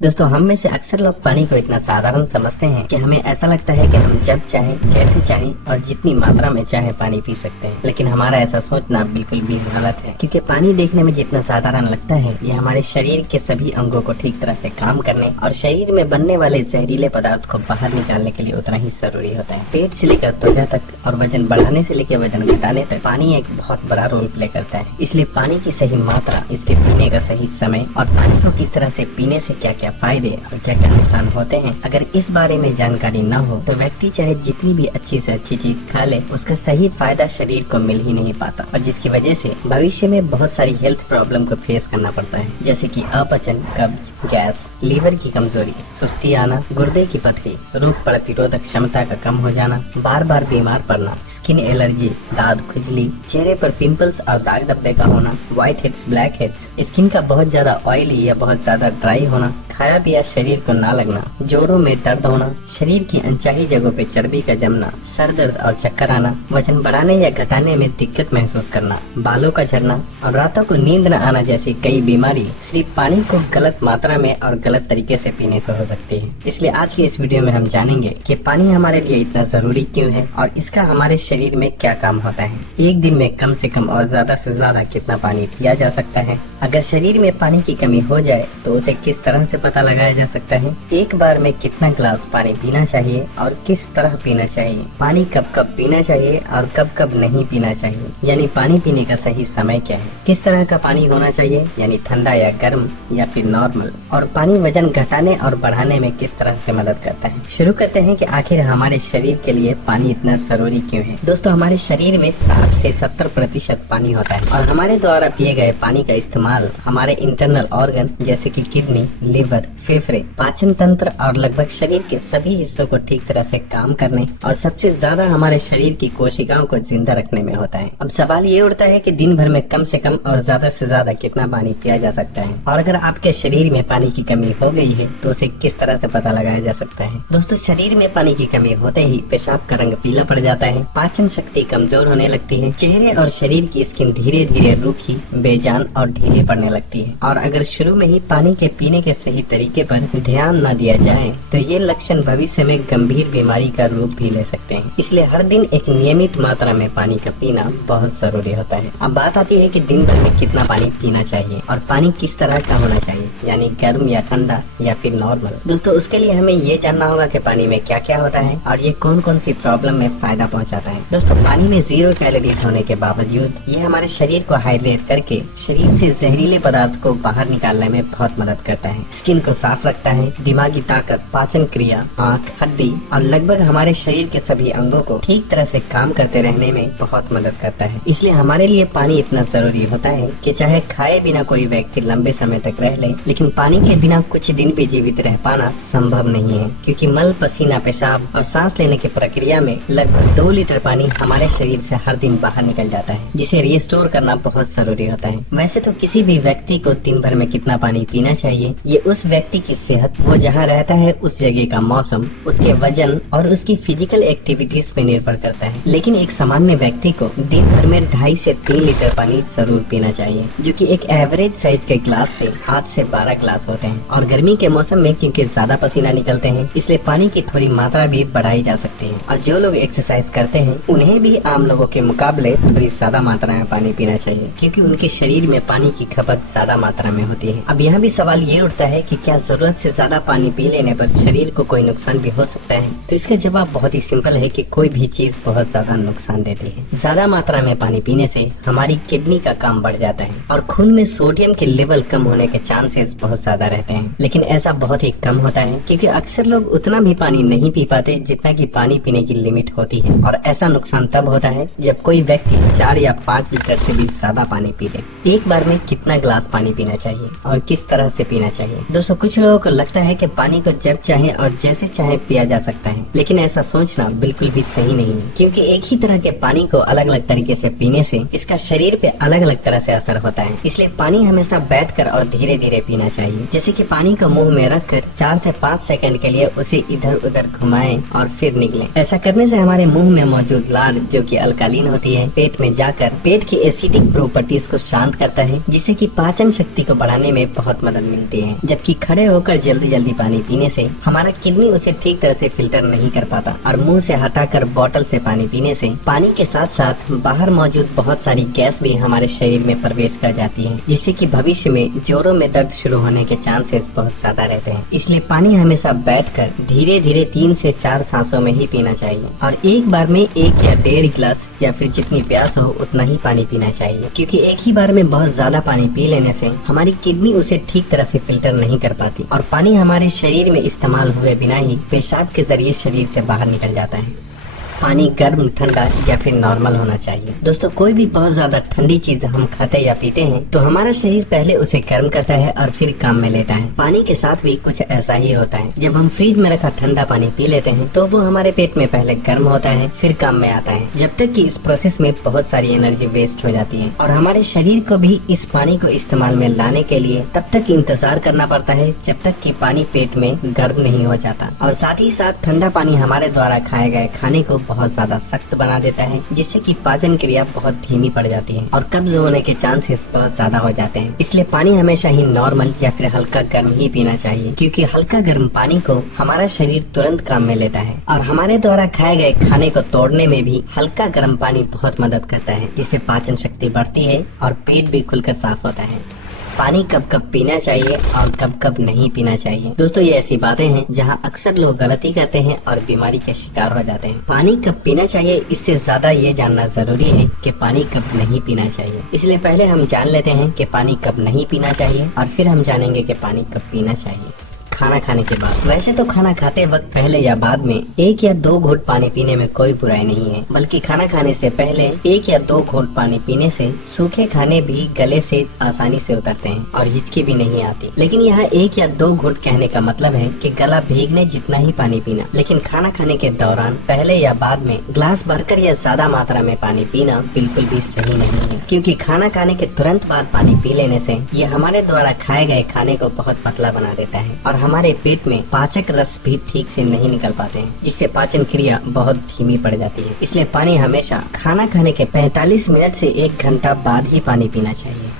दोस्तों, हम में से अक्सर लोग पानी को इतना साधारण समझते हैं कि हमें ऐसा लगता है कि हम जब चाहें, जैसे चाहें और जितनी मात्रा में चाहे पानी पी सकते हैं। लेकिन हमारा ऐसा सोचना बिल्कुल भी गलत है, क्योंकि पानी देखने में जितना साधारण लगता है, ये हमारे शरीर के सभी अंगों को ठीक तरह से काम करने और शरीर में बनने वाले जहरीले पदार्थ को बाहर निकालने के लिए उतना ही जरूरी होता है। पेट से लेकर त्वचा तक और वजन बढ़ाने से लेकर वजन घटाने तक पानी एक बहुत बड़ा रोल प्ले करता है। इसलिए पानी की सही मात्रा, इसके पीने का सही समय और पानी को किस तरह से पीने से क्या क्या फायदे और क्या क्या नुकसान होते हैं, अगर इस बारे में जानकारी न हो तो व्यक्ति चाहे जितनी भी अच्छी से अच्छी चीज खा ले, उसका सही फायदा शरीर को मिल ही नहीं पाता, और जिसकी वजह से भविष्य में बहुत सारी हेल्थ प्रॉब्लम को फेस करना पड़ता है, जैसे कि अपचन, कब्ज, गैस, लीवर की कमजोरी, सुस्ती आना, गुर्दे की पथरी, रोग प्रतिरोधक क्षमता का कम हो जाना, बार बार बीमार पड़ना, स्किन एलर्जी, दांत खुजली, चेहरे पर पिंपल्स और दाग धब्बे का होना, white heads, black heads, skin का बहुत ज्यादा ऑयली या बहुत ज्यादा ड्राई होना, खाया पिया शरीर को ना लगना, जोड़ों में दर्द होना, शरीर की अनचाही जगहों पे चर्बी का जमना, सर दर्द और चक्कर आना, वजन बढ़ाने या घटाने में दिक्कत महसूस करना, बालों का झड़ना और रातों को नींद न आना जैसी कई बीमारी सिर्फ पानी को गलत मात्रा में और गलत तरीके से पीने से हो सकती है। इसलिए आज की इस वीडियो में हम जानेंगे कि पानी हमारे लिए इतना जरूरी क्यों है और इसका हमारे शरीर में क्या काम होता है। एक दिन में कम से कम और ज्यादा से ज्यादा कितना पानी पिया जा सकता है, अगर शरीर में पानी की कमी हो जाए तो उसे किस तरह से पता लगाया जा सकता है, एक बार में कितना ग्लास पानी पीना चाहिए और किस तरह पीना चाहिए, पानी कब कब पीना चाहिए और कब कब नहीं पीना चाहिए, यानी पानी पीने का सही समय क्या है, किस तरह का पानी होना चाहिए, यानी ठंडा या गर्म या फिर नॉर्मल, और पानी वजन घटाने और बढ़ाने में किस तरह से मदद करता है। शुरू करते हैं कि आखिर हमारे शरीर के लिए पानी इतना जरूरी क्यों है। दोस्तों, हमारे शरीर में 60 से 70% पानी होता है और हमारे द्वारा पिए गए पानी का इस्तेमाल हमारे इंटरनल ऑर्गन जैसे कि किडनी, लिवर, फेफड़े, पाचन तंत्र और लगभग शरीर के सभी हिस्सों को ठीक तरह से काम करने और सबसे ज्यादा हमारे शरीर की कोशिकाओं को जिंदा रखने में होता है। अब सवाल ये उठता है कि दिन भर में कम से कम और ज्यादा से ज्यादा कितना पानी पिया जा सकता है, और अगर आपके शरीर में पानी की कमी हो गई है तो उसे किस तरह से पता लगाया जा सकता है। दोस्तों, शरीर में पानी की कमी होते ही पेशाब का रंग पीला पड़ जाता है, पाचन शक्ति कमजोर होने लगती है, चेहरे और शरीर की स्किन धीरे धीरे रूखी, बेजान और ढीली पड़ने लगती है, और अगर शुरू में ही पानी के पीने के सही तरीके पर ध्यान न दिया जाए तो ये लक्षण भविष्य में गंभीर बीमारी का रूप भी ले सकते हैं। इसलिए हर दिन एक नियमित मात्रा में पानी का पीना बहुत जरूरी होता है। अब बात आती है कि दिन भर में कितना पानी पीना चाहिए और पानी किस तरह का होना चाहिए, यानी गर्म या ठंडा या फिर नॉर्मल। दोस्तों, उसके लिए हमें ये जानना होगा कि पानी में क्या क्या होता है और ये कौन कौन सी प्रॉब्लम में फायदा पहुँचाता है। दोस्तों, पानी में 0 कैलोरीज होने के बावजूद ये हमारे शरीर को हाइड्रेट करके शरीर से जहरीले पदार्थ को बाहर निकालने में बहुत मदद करता है, स्किन को साफ रखता है, दिमागी ताकत, पाचन क्रिया, आँख, हड्डी और लगभग हमारे शरीर के सभी अंगों को ठीक तरह से काम करते रहने में बहुत मदद करता है। इसलिए हमारे लिए पानी इतना जरूरी होता है कि चाहे खाए बिना कोई व्यक्ति लंबे समय तक रह ले, लेकिन पानी के बिना कुछ दिन भी जीवित रह पाना संभव नहीं है, क्योंकि मल, पसीना, पेशाब और सांस लेने की प्रक्रिया में लगभग 2 लीटर पानी हमारे शरीर से हर दिन बाहर निकल जाता है, जिसे रिस्टोर करना बहुत जरूरी होता है। वैसे तो किसी भी व्यक्ति को दिन भर में कितना पानी पीना चाहिए ये उस व्यक्ति की सेहत, वो जहाँ रहता है उस जगह का मौसम, उसके वजन और उसकी फिजिकल एक्टिविटीज पे निर्भर करता है। लेकिन एक सामान्य व्यक्ति को दिन भर में 2.5 से 3 लीटर पानी जरूर पीना चाहिए, जो कि एक एवरेज साइज के ग्लास से 8 से 12 ग्लास होते हैं। और गर्मी के मौसम में क्योंकि ज्यादा पसीना निकलते हैं, इसलिए पानी की थोड़ी मात्रा भी बढ़ाई जा सकती है। और जो लोग एक्सरसाइज करते हैं उन्हें भी आम लोगों के मुकाबले थोड़ी ज्यादा मात्रा में पानी पीना चाहिए, क्योंकि उनके शरीर में पानी की खपत ज्यादा मात्रा में होती है। अब यहाँ भी सवाल ये उठता है कि क्या जरूरत से ज्यादा पानी पी लेने पर शरीर को कोई नुकसान भी हो सकता है। तो इसका जवाब बहुत ही सिंपल है कि कोई भी चीज बहुत ज्यादा नुकसान देती है। ज्यादा मात्रा में पानी पीने से हमारी किडनी का काम बढ़ जाता है और खून में सोडियम के लेवल कम होने के चांसेस बहुत ज्यादा रहते हैं। लेकिन ऐसा बहुत ही कम होता है, क्योंकि अक्सर लोग उतना भी पानी नहीं पी पाते जितना कि पानी पीने की लिमिट होती है, और ऐसा नुकसान तब होता है जब कोई व्यक्ति 4 या 5 लीटर से भी ज्यादा पानी पी ले। एक बार में कितना ग्लास पानी पीना चाहिए और किस तरह से पीना चाहिए। दोस्तों, कुछ लोगों को लगता है कि पानी को जब चाहे और जैसे चाहे पिया जा सकता है, लेकिन ऐसा सोचना बिल्कुल भी सही नहीं है, क्योंकि एक ही तरह के पानी को अलग अलग तरीके से पीने से इसका शरीर पे अलग अलग तरह से असर होता है। इसलिए पानी हमेशा बैठकर और धीरे धीरे पीना चाहिए, जैसे कि पानी को मुंह में रखकर 4 से 5 सेकंड के लिए उसे इधर उधर घुमाएं और फिर निगलें। ऐसा करने से हमारे मुंह में मौजूद लार, जो कि अल्कालीन होती है, पेट में जाकर पेट की एसिडिक प्रॉपर्टीज को शांत करता है, जिससे कि पाचन शक्ति को बढ़ाने में बहुत मदद मिलती है, जबकि खड़े होकर जल्दी जल्दी पानी पीने से हमारा किडनी उसे ठीक तरह से फिल्टर नहीं कर पाता और मुंह से हटाकर बोतल से पानी पीने से पानी के साथ साथ बाहर मौजूद बहुत सारी गैस भी हमारे शरीर में प्रवेश कर जाती है, जिससे कि भविष्य में जोड़ों में दर्द शुरू होने के चांसेस बहुत ज्यादा रहते हैं। इसलिए पानी हमेशा बैठकर धीरे धीरे 3 से 4 सांसों में ही पीना चाहिए और एक बार में 1 या 1.5 गिलास या फिर जितनी प्यास हो उतना ही पानी पीना चाहिए, क्योंकि एक ही बार में बहुत ज्यादा पानी पी लेने से हमारी किडनी उसे ठीक तरह से फिल्टर नहीं कर पाती और पानी हमारे शरीर में इस्तेमाल हुए बिना ही पेशाब के जरिए शरीर से बाहर निकल जाता है। पानी गर्म, ठंडा या फिर नॉर्मल होना चाहिए। दोस्तों, कोई भी बहुत ज्यादा ठंडी चीज हम खाते या पीते हैं तो हमारा शरीर पहले उसे गर्म करता है और फिर काम में लेता है। पानी के साथ भी कुछ ऐसा ही होता है। जब हम फ्रिज में रखा ठंडा पानी पी लेते हैं तो वो हमारे पेट में पहले गर्म होता है फिर काम में आता है, जब तक कि इस प्रोसेस में बहुत सारी एनर्जी वेस्ट हो जाती है और हमारे शरीर को भी इस पानी को इस्तेमाल में लाने के लिए तब तक इंतजार करना पड़ता है जब तक कि पानी पेट में गर्म नहीं हो जाता। और साथ ही साथ ठंडा पानी हमारे द्वारा खाए गए खाने को बहुत ज्यादा सख्त बना देता है, जिससे कि पाचन क्रिया बहुत धीमी पड़ जाती है और कब्ज होने के चांसेस बहुत ज्यादा हो जाते हैं। इसलिए पानी हमेशा ही नॉर्मल या फिर हल्का गर्म ही पीना चाहिए, क्योंकि हल्का गर्म पानी को हमारा शरीर तुरंत काम में लेता है और हमारे द्वारा खाए गए खाने को तोड़ने में भी हल्का गर्म पानी बहुत मदद करता है, जिससे पाचन शक्ति बढ़ती है और पेट भी खुलकर साफ होता है। पानी कब कब पीना चाहिए और कब कब नहीं पीना चाहिए। दोस्तों, ये ऐसी बातें हैं जहां अक्सर लोग गलती करते हैं और बीमारी के शिकार हो जाते हैं। पानी कब पीना चाहिए इससे ज्यादा ये जानना जरूरी है कि पानी कब नहीं पीना चाहिए। इसलिए पहले हम जान लेते हैं कि पानी कब नहीं पीना चाहिए और फिर हम जानेंगे कि पानी कब पीना चाहिए। खाना खाने के बाद। वैसे तो खाना खाते वक्त पहले या बाद में 1 या 2 घूंट पानी पीने में कोई बुराई नहीं है, बल्कि खाना खाने से पहले 1 या 2 घूंट पानी पीने से सूखे खाने भी गले से आसानी से उतरते हैं और हिचकी भी नहीं आती। लेकिन यहाँ 1 या 2 घूंट कहने का मतलब है कि गला भीगने जितना ही पानी पीना। लेकिन खाना खाने के दौरान पहले या बाद में ग्लास भरकर या ज्यादा मात्रा में पानी पीना बिल्कुल भी सही नहीं है, क्योंकि खाना खाने के तुरंत बाद पानी पी लेने से ये हमारे द्वारा खाए गए खाने को बहुत पतला बना देता है और हमारे पेट में पाचक रस भी ठीक से नहीं निकल पाते हैं, जिससे पाचन क्रिया बहुत धीमी पड़ जाती है। इसलिए पानी हमेशा खाना खाने के 45 मिनट से 1 घंटा बाद ही पानी पीना चाहिए।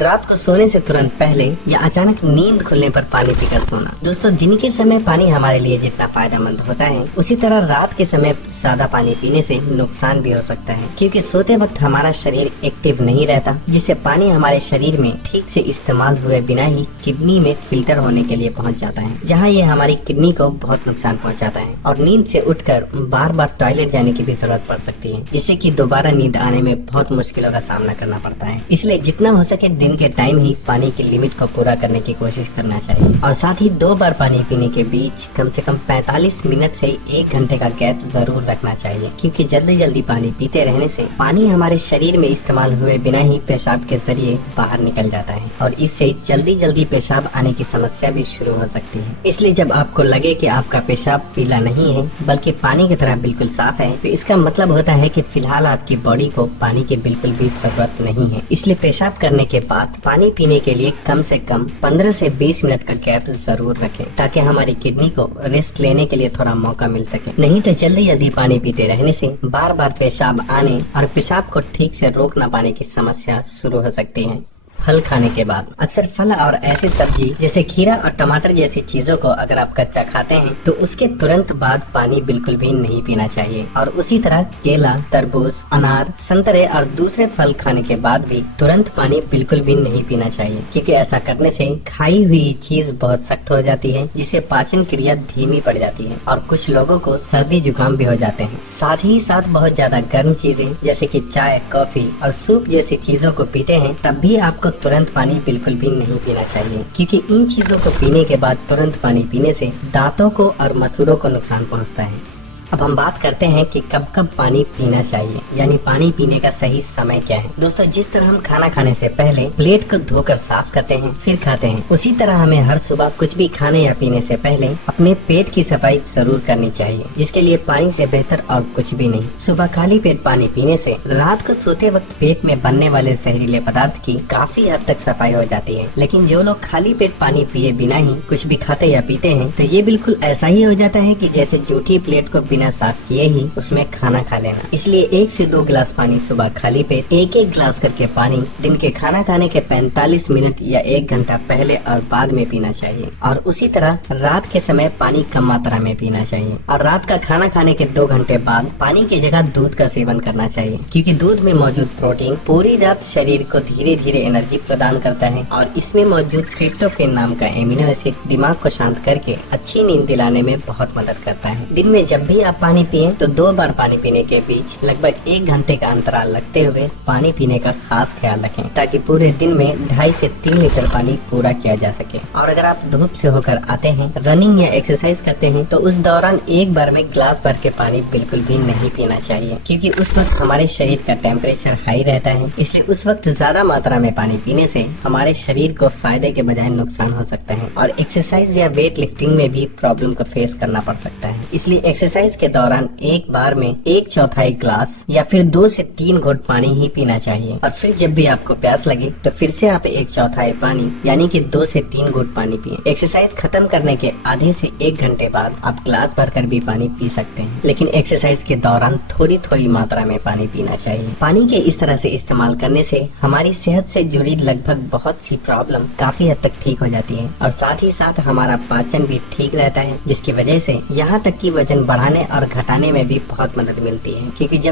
रात को सोने से तुरंत पहले या अचानक नींद खुलने पर पानी पीकर सोना। दोस्तों, दिन के समय पानी हमारे लिए जितना फायदेमंद होता है उसी तरह रात के समय ज्यादा पानी पीने से नुकसान भी हो सकता है, क्योंकि सोते वक्त हमारा शरीर एक्टिव नहीं रहता, जिससे पानी हमारे शरीर में ठीक से इस्तेमाल हुए बिना ही किडनी में फिल्टर होने के लिए पहुंच जाता है, जहां ये हमारी किडनी को बहुत नुकसान पहुंचाता है और नींद से उठकर बार बार टॉयलेट जाने की भी जरूरत पड़ सकती है, जिससे कि दोबारा नींद आने में बहुत मुश्किलों का सामना करना पड़ता है। इसलिए जितना हो सके दिन के टाइम ही पानी की लिमिट को पूरा करने की कोशिश करना चाहिए और साथ ही 2 बार पानी पीने के बीच कम से कम 45 मिनट से 1 घंटे का गैप जरूर रखना चाहिए, क्योंकि जल्दी जल्दी पानी पीते रहने से पानी हमारे शरीर में इस्तेमाल हुए बिना ही पेशाब के जरिए बाहर निकल जाता है और इससे जल्दी जल्दी पेशाब आने की समस्या भी शुरू हो सकती है। इसलिए जब आपको लगे कि आपका पेशाब पीला नहीं है बल्कि पानी की तरह बिल्कुल साफ है, तो इसका मतलब होता है कि फिलहाल आपकी बॉडी को पानी की बिल्कुल भी जरूरत नहीं है। इसलिए पेशाब करने के बाद पानी पीने के लिए कम से कम 15 से 20 मिनट का गैप जरूर रखें, ताकि हमारी किडनी को रेस्ट लेने के लिए थोड़ा मौका मिल सके। नहीं तो जल्दी जल्दी पानी पीते रहने से बार बार पेशाब आने और पेशाब को ठीक से रोक ना पाने की समस्या शुरू हो सकती है। फल खाने के बाद। अक्सर फल और ऐसी सब्जी जैसे खीरा और टमाटर जैसी चीजों को अगर आप कच्चा खाते हैं तो उसके तुरंत बाद पानी बिल्कुल भी नहीं पीना चाहिए और उसी तरह केला, तरबूज, अनार, संतरे और दूसरे फल खाने के बाद भी तुरंत पानी बिल्कुल भी नहीं पीना चाहिए, क्योंकि ऐसा करने से खाई हुई चीज बहुत सख्त हो जाती है, जिससे पाचन क्रिया धीमी पड़ जाती है और कुछ लोगों को सर्दी जुकाम भी हो जाते हैं। साथ ही साथ बहुत ज्यादा गर्म चीजें जैसे कि चाय, कॉफी और सूप जैसी चीजों को पीते हैं तब भी आपको तुरंत पानी बिल्कुल भी नहीं पीना चाहिए, क्योंकि इन चीजों को पीने के बाद तुरंत पानी पीने से दांतों को और मसूड़ों को नुकसान पहुंचता है। अब हम बात करते हैं कि कब कब पानी पीना चाहिए, यानी पानी पीने का सही समय क्या है। दोस्तों, जिस तरह हम खाना खाने से पहले प्लेट को धोकर साफ करते हैं फिर खाते हैं, उसी तरह हमें हर सुबह कुछ भी खाने या पीने से पहले अपने पेट की सफाई जरूर करनी चाहिए, जिसके लिए पानी से बेहतर और कुछ भी नहीं। सुबह खाली पेट पानी पीने से रात को सोते वक्त पेट में बनने वाले जहरीले पदार्थ की काफी हद तक सफाई हो जाती है। लेकिन जो लोग खाली पेट पानी पिए बिना ही कुछ भी खाते या पीते हैं तो ये बिल्कुल ऐसा ही हो जाता है कि जैसे जूठी प्लेट को बिना बिना साफ किए ही उसमें खाना खा लेना। इसलिए 1 से 2 गिलास पानी सुबह खाली पेट 1-1 गिलास करके पानी दिन के खाना खाने के 45 मिनट या 1 घंटा पहले और बाद में पीना चाहिए। और उसी तरह रात के समय पानी कम मात्रा में पीना चाहिए और रात का खाना खाने के 2 घंटे बाद पानी की जगह दूध का सेवन करना चाहिए, क्योंकि दूध में मौजूद प्रोटीन पूरी रात शरीर को धीरे धीरे एनर्जी प्रदान करता है और इसमें मौजूद ट्रिप्टोफैन नाम का एमिनो एसिड दिमाग को शांत करके अच्छी नींद दिलाने में बहुत मदद करता है। दिन में जब भी आप पानी पिए तो 2 बार पानी पीने के बीच लगभग 1 घंटे का अंतराल रखते हुए पानी पीने का खास ख्याल रखें, ताकि पूरे दिन में 2.5 से 3 लीटर पानी पूरा किया जा सके। और अगर आप धूप से होकर आते हैं, रनिंग या एक्सरसाइज करते हैं, तो उस दौरान एक बार में गिलास भर के पानी बिल्कुल भी नहीं पीना चाहिए, क्योंकि उस वक्त हमारे शरीर का टेम्परेचर हाई रहता है। इसलिए उस वक्त ज्यादा मात्रा में पानी पीने से हमारे शरीर को फायदे के बजाय नुकसान हो सकता है और एक्सरसाइज या वेट लिफ्टिंग में भी प्रॉब्लम को फेस करना पड़ सकता है। इसलिए एक्सरसाइज के दौरान एक बार में 1/4 गिलास या फिर 2 से 3 घुट पानी ही पीना चाहिए। और फिर जब भी आपको प्यास लगे तो फिर से आप 1/4 पानी यानी कि 2 से 3 घुट पानी पिए। एक्सरसाइज खत्म करने के आधे से 1 घंटे बाद आप गिलास भर कर भी पानी पी सकते हैं, लेकिन एक्सरसाइज के दौरान थोड़ी थोड़ी मात्रा में पानी पीना चाहिए। पानी के इस तरह से इस्तेमाल करने से हमारी सेहत से जुड़ी लगभग बहुत सी प्रॉब्लम काफी हद तक ठीक हो जाती है और साथ ही साथ हमारा पाचन भी ठीक रहता है, जिसकी वजह से यहाँ तक कि वजन बढ़ाने और घटाने में भी बहुत मदद मिलती है, क्योंकि जब